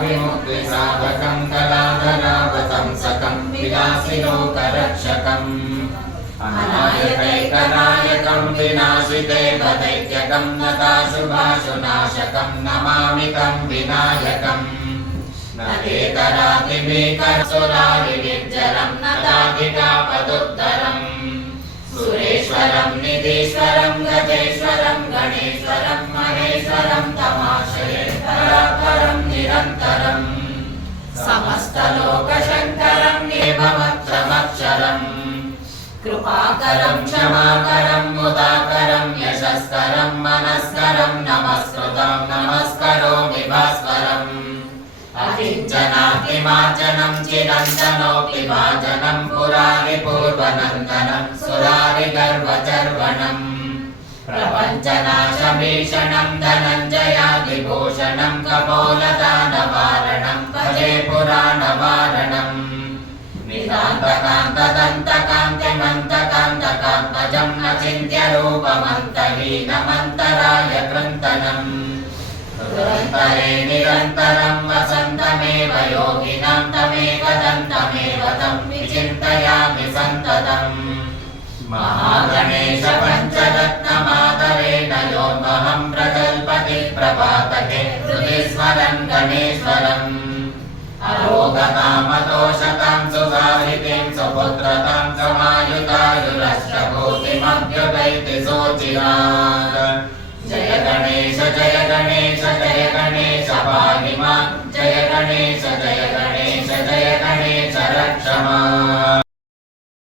विमुक्तिसाधकं कलाधरावतंसकं विलासिलोकरक्षकम् अनायकैकनायकं विनाशिदेवदैत्यकं नताशुभाशुनाशकं नमामि तं विनायकम् न एतरातिमेकसुरारिनिर्जरं नताधिकापदुत्तरम् सुरेश्वरं निधीश्वरं गजेश्वरं गणेश्वरं महेश्वरं तमाश्रये परात्परं निरन्तरम् समस्तलोकशङ्करं निर्भवत्रमक्षरम् कृपाकरं क्षमाकरं मुदाकरं यशस्करं मनस्करं नमस्कृतं नमस्करोमि भास्वरम् अकिञ्चनाकिमाचनं चिरन्तनोऽपि भाजनं पुरारिपूर्वनन्दनं सुरारिगर्वचर्वणम् प्रपञ्चनाशभीषणं धनञ्जयादिभूषणं कपोलदानवारणं भजे पुराणवारणम् नितान्तकान्तदन्तकान्तिमन्तकान्तकात्मजं अचिन्त्यरूपमन्तहीनमन्तराय कृन्तनम् दुरन्तरे निरन्तरं वसन्तमेव योगिनां तमेव दन्तमेव तं विचिन्तयामि सन्ततम् महागणेश पञ्चरत्नमादरेण योन्महं प्रजल्पति प्रभातके हृदि स्मरन् गणेश्वरम् अरोगतामतोषतां सुसारितिं सुपुत्रतां समायुतायुरष्टभूतिमभ्युपैति सोचिरात् जय गणेश जय गणेश जय गणेश पाहि मां जय गणेश जय गणेश जय गणेश रक्ष माम्।